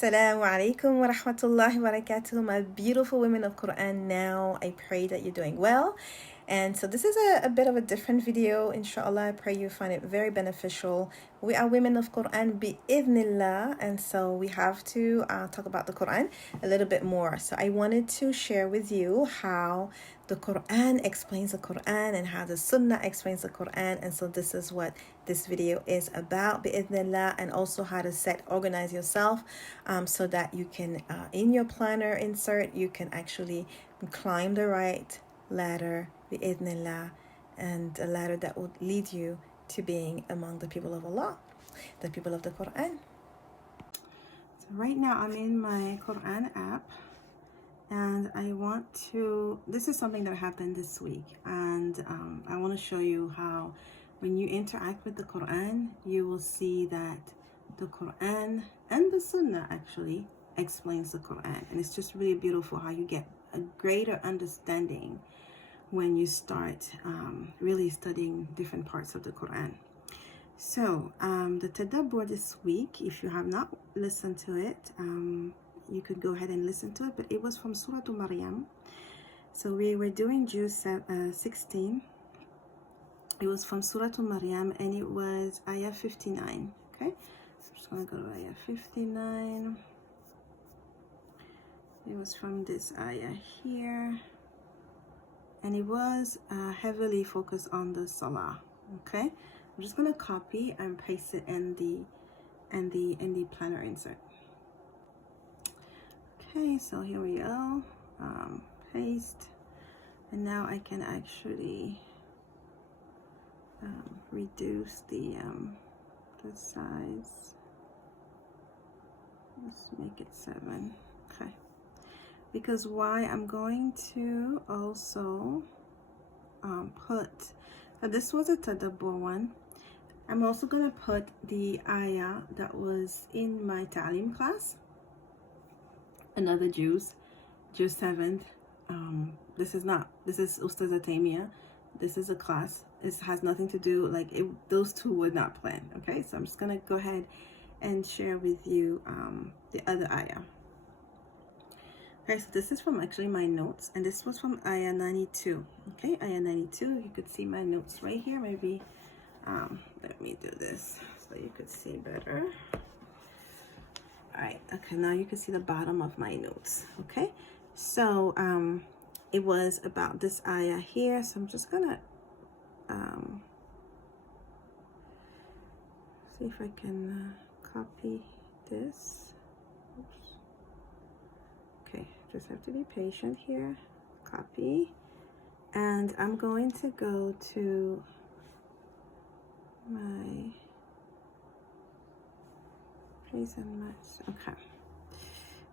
Assalamu Aleykum wa Rahmatullah wa barakatuh, my beautiful women of Qur'an. Now I pray that you're doing well. And so this is a bit of a different video. Inshallah, I pray you find it very beneficial. We are women of Qur'an bi-idhnillah, and so we have to talk about the Qur'an a little bit more. So I wanted to share with you how the Qur'an explains the Qur'an and how the Sunnah explains the Qur'an. And so this is what this video is about bi-idhnillah, and also how to organize yourself so that you can, in your planner insert, you can actually climb the right ladder bi-idhnillah, and a ladder that would lead you to being among the people of Allah, the people of the Qur'an. So right now I'm in my Qur'an app, and I want to, this is something that happened this week, and I want to show you how when you interact with the Qur'an, you will see that the Qur'an and the Sunnah actually explains the Qur'an. And it's just really beautiful how you get a greater understanding when you start really studying different parts of the Qur'an. So the Tadabbur this week, if you have not listened to it, you could go ahead and listen to it, but it was from Surah Maryam. So we were doing juzz 16. It was from Surah Maryam, and it was ayah 59. Okay, so I'm just going to go to ayah 59. It was from this ayah here, and it was heavily focused on the salah. Okay, I'm just going to copy and paste it in the planner insert. Okay, so here we go. Paste, and now I can actually reduce the size. Let's make it 7. Okay, because why I'm going to also put, this was a Tadabbur one. I'm also going to put the ayah that was in my Ta'lim class, another juzz 7th. This is Ustadh Tamia. This is a class. This has nothing to do, those two were not planned. Okay, so I'm just going to go ahead and share with you the other ayah. Okay, so this is from actually my notes, and this was from ayah 92. Okay, ayah 92, you could see my notes right here. Maybe let me do this so you could see better. All right, okay, now you can see the bottom of my notes. Okay, so it was about this ayah here, so I'm just gonna see if I can copy this. Oops. Okay, just have to be patient here. Copy, and I'm going to go to my paste and match. Okay,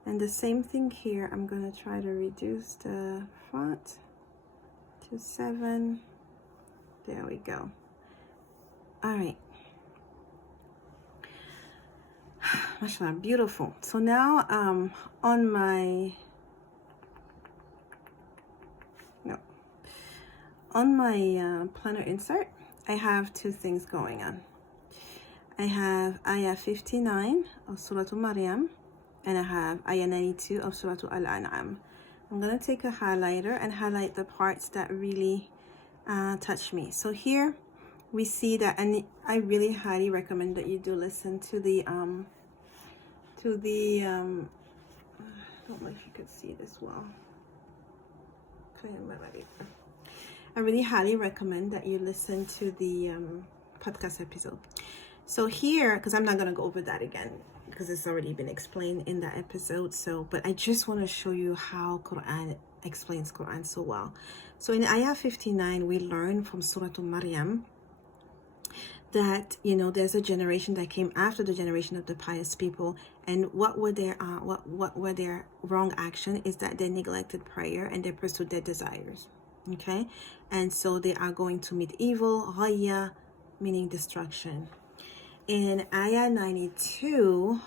and the same thing here. I'm going to try to reduce the font to 7. There we go. All right. Mashallah, beautiful. So now on my planner insert, I have two things going on. I have ayah 59 of Surah Maryam, and I have ayah 92 of Surah Al-An'am. I'm going to take a highlighter and highlight the parts that really touch me. So here we see that, and I really highly recommend that you do listen to the I don't know if you could see this well. I really highly recommend that you listen to the podcast episode. So here, because I'm not going to go over that again because it's already been explained in that episode. But I just want to show you how Qur'an explains Qur'an so well. So in ayah 59, we learn from Surah Maryam that, there's a generation that came after the generation of the pious people, and what were their wrong action is that they neglected prayer and they pursued their desires. Okay, and so they are going to meet evil, ghayya, meaning destruction. In ayah 92,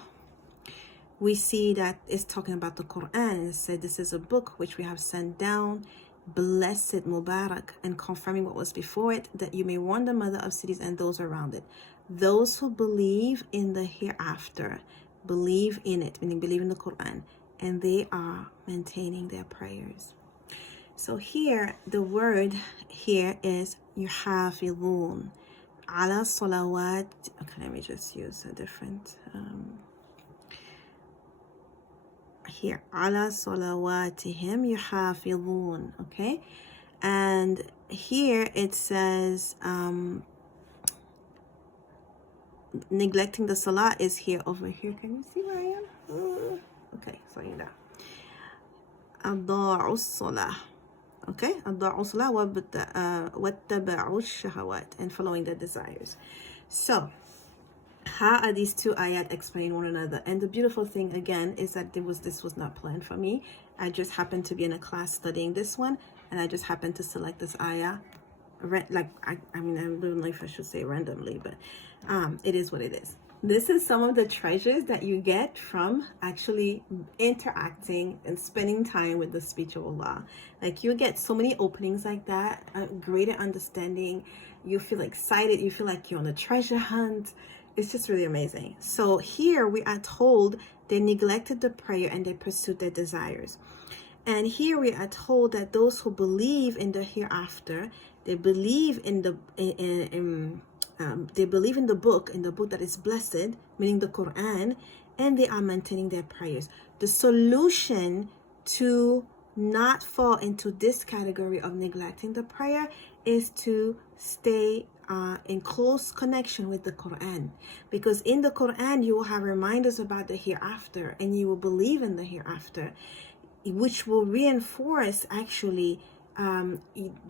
we see that it's talking about the Qur'an. It said, this is a book which we have sent down, blessed, Mubarak, and confirming what was before it, that you may warn the mother of cities and those around it, those who believe in the hereafter, believe in it, meaning believe in the Qur'an, and they are maintaining their prayers. So here, the word here is yuhafidhun ala salawat. Okay, let me just use a different here, ala salawatihim yuhafidhun. Okay, and here it says neglecting the salah is here, over here. Can you see where I am? Okay, sorry that. أضاعوا الصلاة. Okay, أضاعوا الصلاة واتبعوا الشهوات, and following the desires. So how are these two ayat explain one another? And the beautiful thing again is that this was not planned for me. I just happened to be in a class studying this one, and I just happened to select this ayah. Like I mean, I don't know if I should say randomly, but it is what it is. This is some of the treasures that you get from actually interacting and spending time with the speech of Allah. Like, you get so many openings like that, a greater understanding. You feel excited. You feel like you're on a treasure hunt. It's just really amazing. So here we are told they neglected the prayer and they pursued their desires. And here we are told that those who believe in the hereafter, they believe in the they believe in the book that is blessed, meaning the Quran, and they are maintaining their prayers. The solution to not fall into this category of neglecting the prayer is to stay in close connection with the Quran, because in the Quran you will have reminders about the hereafter, and you will believe in the hereafter, which will reinforce actually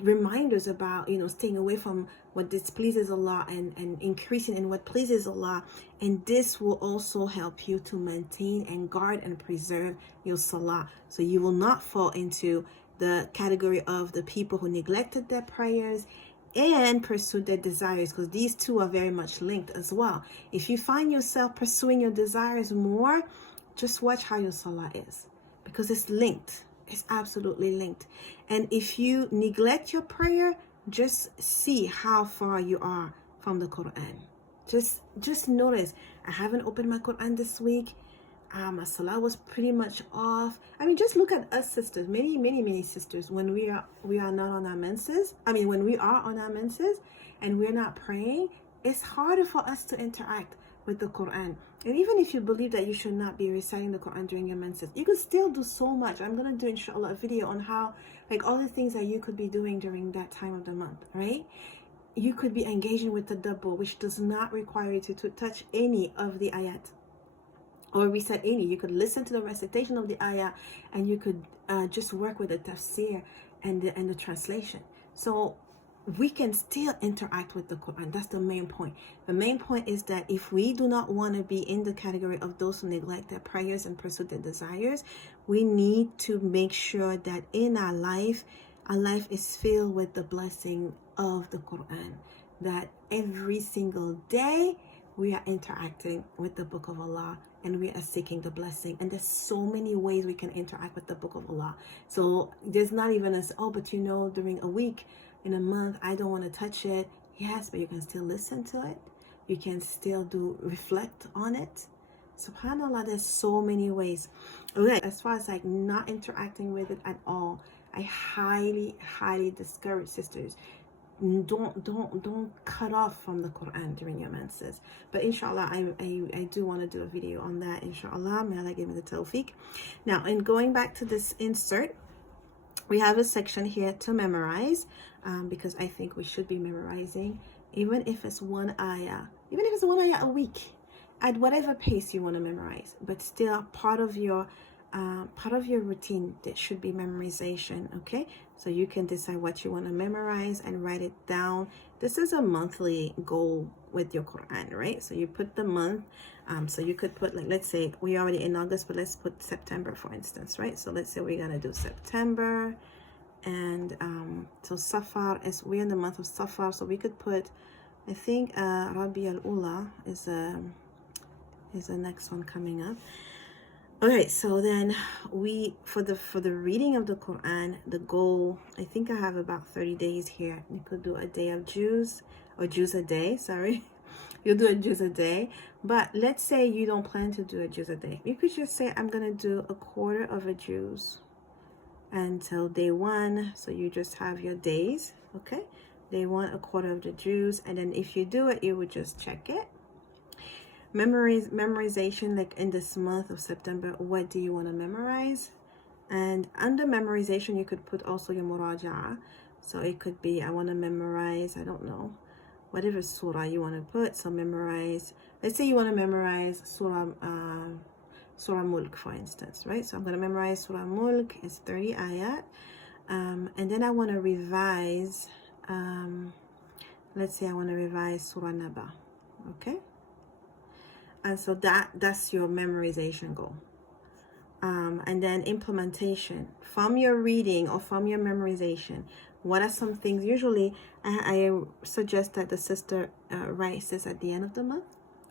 reminders about, staying away from what displeases Allah and increasing in what pleases Allah. And this will also help you to maintain and guard and preserve your salah, so you will not fall into the category of the people who neglected their prayers and pursued their desires, because these two are very much linked as well. If you find yourself pursuing your desires more, just watch how your salah is, because it's linked. It's absolutely linked. And if you neglect your prayer, just see how far you are from the Quran. Just notice, I haven't opened my Quran this week. My salah was pretty much off. I mean, just look at us sisters, many sisters, when we are not on our menses. I mean, when we are on our menses and we're not praying, it's harder for us to interact with the Quran. And even if you believe that you should not be reciting the Quran during your menses, you can still do so much. I'm going to do, inshallah, a video on how, like, all the things that you could be doing during that time of the month, right? You could be engaging with Tadabbur, which does not require you to touch any of the ayat or recite any. You could listen to the recitation of the ayah, and you could just work with the tafsir and the translation. So we can still interact with the Quran. That's the main point. The main point is that if we do not want to be in the category of those who neglect their prayers and pursue their desires, we need to make sure that in our life is filled with the blessing of the Quran. That every single day we are interacting with the book of Allah and we are seeking the blessing. And there's so many ways we can interact with the book of Allah. So there's not even but during a week, in a month, I don't want to touch it. Yes, but you can still listen to it. You can still reflect on it. SubhanAllah, there's so many ways. Okay, as far as like not interacting with it at all, I highly discourage sisters. Don't cut off from the Quran during your menses. But inshallah, I do want to do a video on that. Inshallah, may Allah give me the tawfiq. Now, in going back to this insert, we have a section here to memorize, because I think we should be memorizing, even if it's one ayah a week, at whatever pace you want to memorize. But still, part of your routine, that should be memorization. Okay, so you can decide what you want to memorize and write it down. This is a monthly goal with your Quran, right? So you put the month. So you could put, like, let's say we're already in August, but let's put September, for instance, right? So let's say we're gonna do September, and so Safar is, we're in the month of Safar, so we could put, I think Rabi al-Ula is the next one coming up. Okay, so then for the reading of the Quran, the goal, I think I have about 30 days here. You could do a day of juzz, or juzz a day, sorry. you'll do a juzz a day. But let's say you don't plan to do a juzz a day. You could just say, I'm gonna do a quarter of a juzz until day 1. So you just have your days, okay? Day 1, a quarter of the juzz, and then if you do it, you would just check it. Memorization, like in this month of September, what do you want to memorize? And under memorization, you could put also your muraja'a. So it could be, I want to memorize, I don't know, whatever surah you want to put. So memorize, let's say you want to memorize Surah Mulk, for instance, right? So I'm going to memorize Surah Mulk. It's 30 ayat. And then I want to revise, let's say I want to revise Surah Naba, okay? And so that's your memorization goal. And then implementation from your reading or from your memorization. What are some things? Usually I suggest that the sister writes this at the end of the month,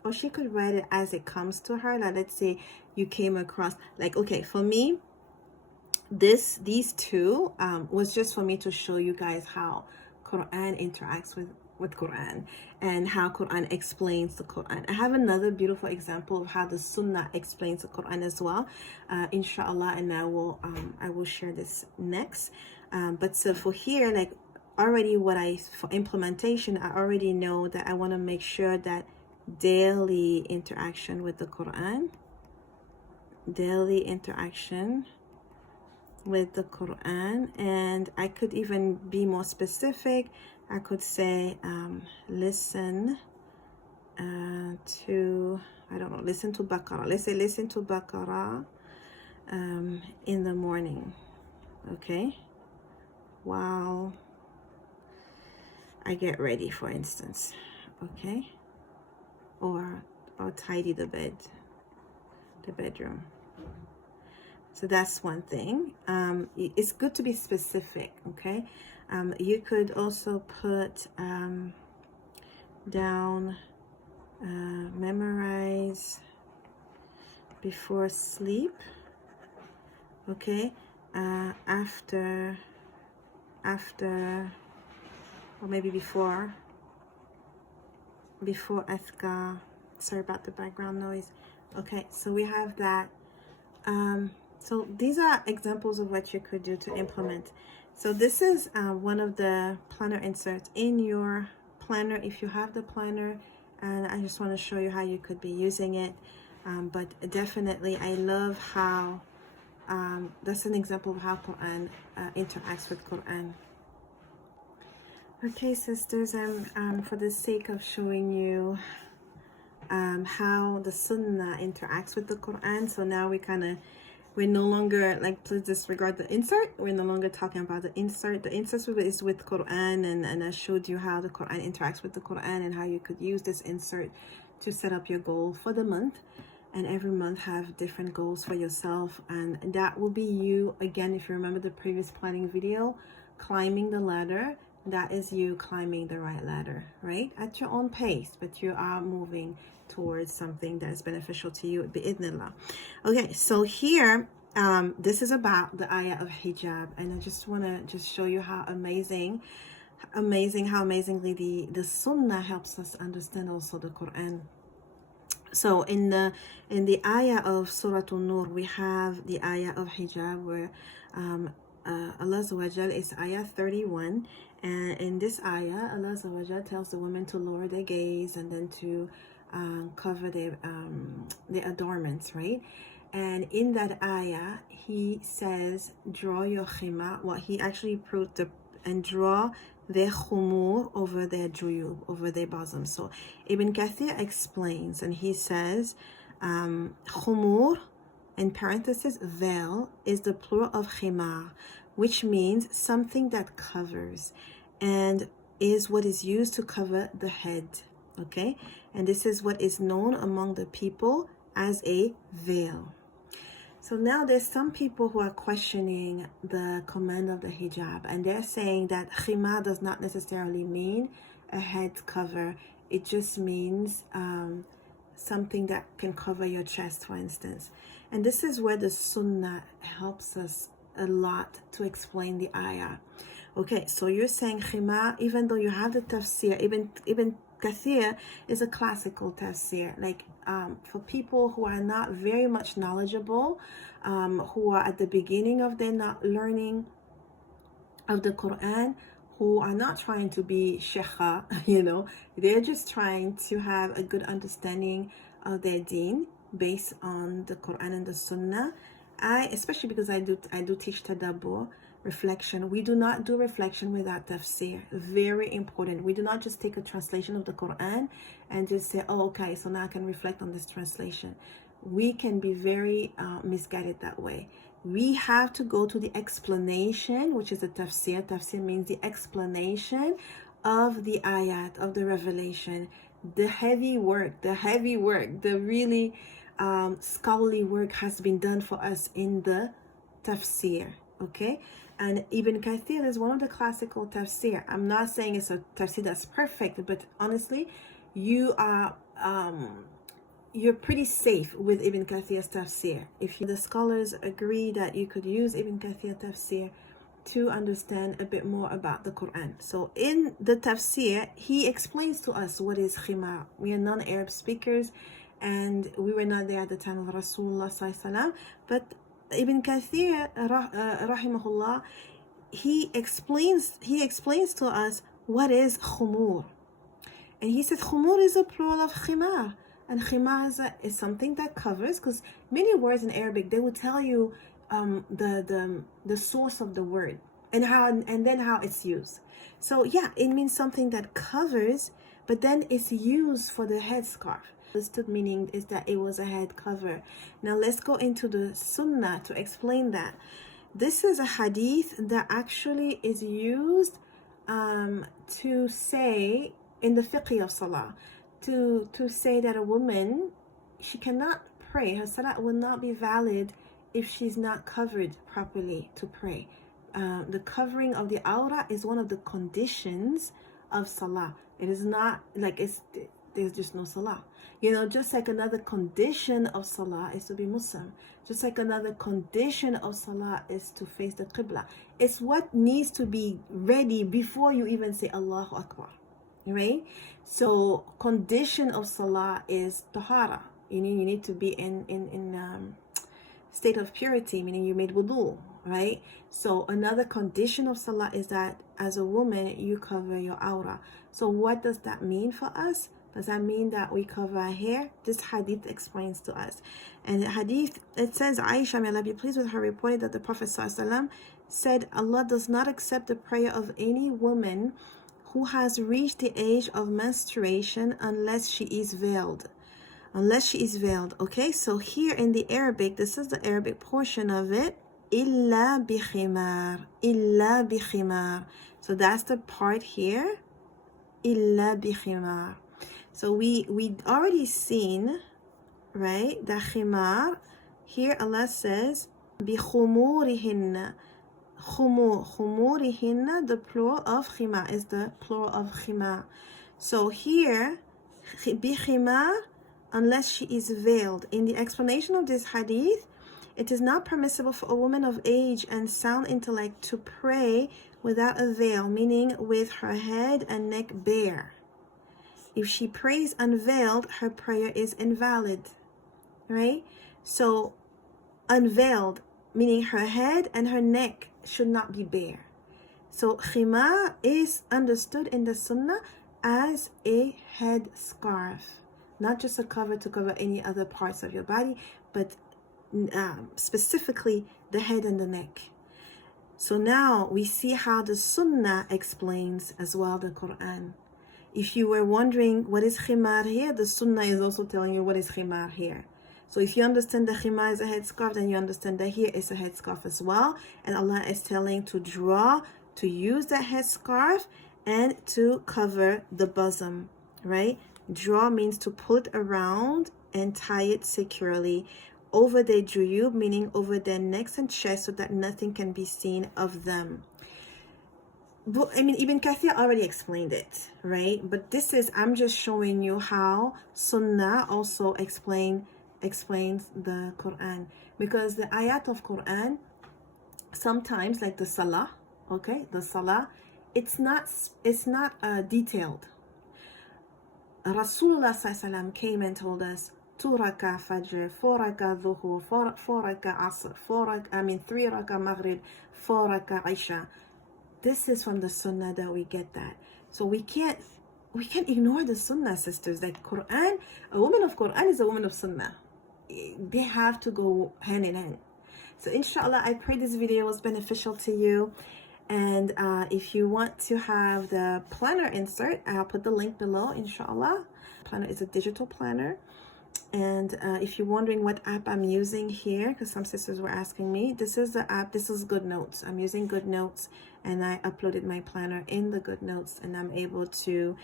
or she could write it as it comes to her. Like, let's say you came across, like, okay, for me, these two was just for me to show you guys how Qur'an interacts with Qur'an and how Qur'an explains the Qur'an. I have another beautiful example of how the Sunnah explains the Qur'an as well, inshallah, and I will share this next. But so for here, like already for implementation, I already know that I want to make sure that daily interaction with the Qur'an, and I could even be more specific. I could say listen to, I don't know, listen to Baqarah. Let's say listen to Baqarah in the morning, okay, while I get ready, for instance, okay, or tidy the bedroom. So that's one thing. It's good to be specific, okay? You could also put down memorize before sleep, okay? After, or maybe before athkar. Sorry about the background noise. Okay, so we have that. So these are examples of what you could do to implement. So this is one of the planner inserts in your planner if you have the planner, and I just want to show you how you could be using it. But definitely I love how that's an example of how Qur'an interacts with Qur'an. Okay, sisters, for the sake of showing you how the Sunnah interacts with the Qur'an, so now we're no longer, like, please disregard the insert. We're no longer talking about the insert. The insert is with Qur'an, and I showed you how the Qur'an interacts with the Qur'an and how you could use this insert to set up your goal for the month. And every month have different goals for yourself, and that will be you, again, if you remember the previous planning video, climbing the ladder. That is you climbing the right ladder, right? At your own pace, but you are moving towards something that is beneficial to you, bi'idhnillah. Okay, so here, this is about the ayah of hijab, and I just want to show you how amazingly the Sunnah helps us understand also the Quran. So in the ayah of Surah An-Nur, we have the ayah of hijab, where Allah Azza wa Jal is ayah 31, and in this ayah, Allah Azza wa Jal tells the women to lower their gaze and then to cover their adornments, right? And in that ayah, he says, draw your khima. Well, he actually proved and draw their khumur over their juyub, over their bosom. So Ibn Kathir explains, and he says, khumur, in parenthesis, veil, is the plural of khimar, which means something that covers, and is what is used to cover the head, okay? And this is what is known among the people as a veil. So now there's some people who are questioning the command of the hijab, and they're saying that khimar does not necessarily mean a head cover. It just means something that can cover your chest, for instance. And this is where the Sunnah helps us a lot to explain the ayah. Okay, so you're saying khimar, even though you have the tafsir, Ibn Kathir is a classical tafsir, like for people who are not very much knowledgeable, who are at the beginning of their learning of the Qur'an, who are not trying to be shekha, they're just trying to have a good understanding of their deen based on the Qur'an and the Sunnah. Especially because I do teach Tadabbur, reflection. We do not do reflection without tafsir. Very important. We do not just take a translation of the Quran and just say, oh, okay, so now I can reflect on this translation. We can be very misguided that way. We have to go to the explanation, which is the tafsir. Tafsir means the explanation of the ayat, of the revelation. The heavy work, the really scholarly work has been done for us in the tafsir. Okay, and Ibn Kathir is one of the classical tafsir. I'm not saying it's a tafsir that's perfect, but honestly, you're pretty safe with Ibn Kathir's tafsir. The scholars agree that you could use Ibn Kathir tafsir to understand a bit more about the Quran. So in the tafsir, he explains to us what is khimar. We are non-Arab speakers, and we were not there at the time of Rasulullah sallallahu alaihi wasallam, but Ibn Kathir, rahimahullah, he explains to us what is khumur. And he said khumur is a plural of khimar. And khimar is something that covers, because many words in Arabic, they will tell you the source of the word and then how it's used. So yeah, it means something that covers, but then it's used for the headscarf. Understood meaning is that it was a head cover. Now let's go into the Sunnah to explain that. This is a hadith that actually is used to say in the fiqh of salah, to say that a woman, she cannot pray, her salah will not be valid if she's not covered properly to pray. The covering of the aura is one of the conditions of salah. It is not like there's just no salah. Just like another condition of salah is to be Muslim. Just like another condition of salah is to face the qibla. It's what needs to be ready before you even say Allahu Akbar. Right? So condition of salah is tahara. You need to be in state of purity, meaning you made wudu, right? So another condition of salah is that as a woman, you cover your aura. So what does that mean for us? Does that mean that we cover our hair? This hadith explains to us. And the hadith, it says, Aisha, may Allah be pleased with her, reported that the Prophet ﷺ said, Allah does not accept the prayer of any woman who has reached the age of menstruation unless she is veiled. Okay, so here in the Arabic, this is the Arabic portion of it. Illa bi khimar. So that's the part here. Illa bi khimar. So we already seen, right, the khimar. Here Allah says, bi khumurihinna. Khumurihinna, the plural of khimar is the plural of khimar. So here, bi khimar, unless she is veiled. In the explanation of this hadith, it is not permissible for a woman of age and sound intellect to pray without a veil, meaning with her head and neck bare. If she prays unveiled, her prayer is invalid, right? So unveiled, meaning her head and her neck should not be bare. So khimar is understood in the Sunnah as a head scarf, not just a cover to cover any other parts of your body, but specifically the head and the neck. So now we see how the Sunnah explains as well the Quran. If you were wondering what is khimar here, the Sunnah is also telling you what is khimar here. So if you understand the khimar is a headscarf, then you understand that here is a headscarf as well. And Allah is telling to use that headscarf and to cover the bosom, right? Draw means to pull it around and tie it securely over their juyub, meaning over their necks and chest, so that nothing can be seen of them. But, Ibn Kathir already explained it, right? But I'm just showing you how Sunnah also explains the Quran. Because the ayat of Quran, sometimes, like the Salah, okay? The Salah, it's not detailed. Rasulullah sallallahu came and told us 2 raka fajr, 4 raka dhuhr, 4 raka asr, 3 raka maghrib, 4 raka isha. This is from the Sunnah that we get that. So we can't ignore the Sunnah, sisters. Like Qur'an, a woman of Qur'an is a woman of Sunnah. They have to go hand in hand. So inshallah, I pray this video was beneficial to you. And if you want to have the planner insert, I'll put the link below, inshallah. Planner is a digital planner. And if you're wondering what app I'm using here, because some sisters were asking me, this is the app. This is GoodNotes. I'm using GoodNotes, and I uploaded my planner in the GoodNotes, and I'm able to,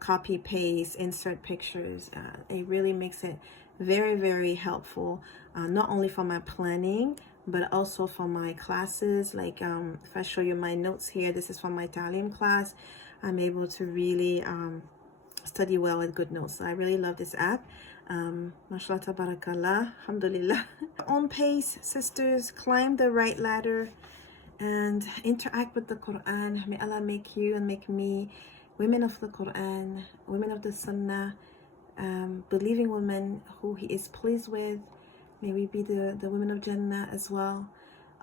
copy, paste, insert pictures. It really makes it very, very helpful, not only for my planning, but also for my classes. Like if I show you my notes here, this is from my Italian class. I'm able to really study well with GoodNotes. So I really love this app. MashaAllah, TabarakAllah, Alhamdulillah. Own pace, sisters, climb the right ladder and interact with the Qur'an. May Allah make you and make me women of the Qur'an, women of the Sunnah, believing women who He is pleased with. May we be the women of Jannah as well.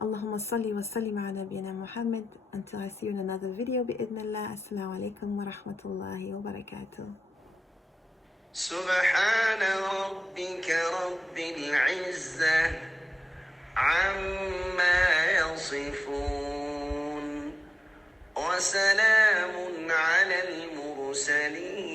Allahumma salli wa sallim ala nabiyyina Muhammad. Until I see you in another video, bi'idhnillah. Assalamu alaikum wa rahmatullahi wa barakatuh. سبحان ربك رب العزة عما يصفون وسلام على المرسلين